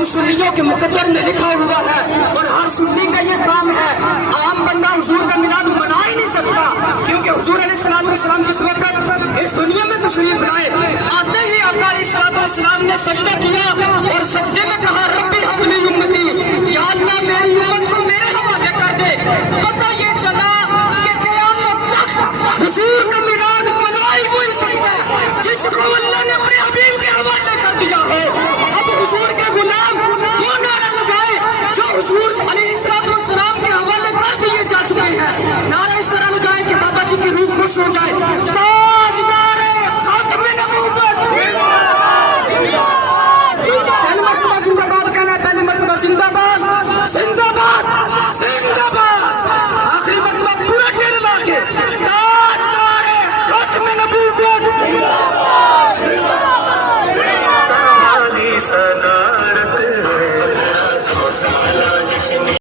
हम सुन्नियों के मुकद्दर में लिखा हुआ है और हर सुन्नी का ये काम है। आम बंदा हुजूर का मिलाद मना ही नहीं सकता, क्योंकि हुजूर अलैहिस्सलाम जिस वक्त इस दुनिया में तशरीफ लाए, आते ही आका अलैहिस्सलाम ने सजदा किया और सजदे में कहा रब्बी हब्ली उम्मती, या अल्लाह मेरी उम्मत को मेरे हवाले कर दे। पता ये चला कि क़यामत तक हुजूर का मिलाद मना ही वही सकता है जिसको अल्लाह ने अपने हबीब के हवाले कर दिया है। अब हुजूर के गुलाम वो नारा लगाए जो हुजूर अलैहिस्सलाम के हवाले कर दिए जा चुके हैं। नारा इस तरह लगाए कि बाबा जी की रूह खुश हो जाए। ताजदार खातमे नबूवत, पहली मर्तबा जिंदाबाद कहना है, पहली मर्तबा जिंदाबाद जिंदाबाद जिंदाबाद, आखिरी मर्तबा पूरा कहना के ताजदार खातमे नबूवत। सदारत है 100 साल जश्न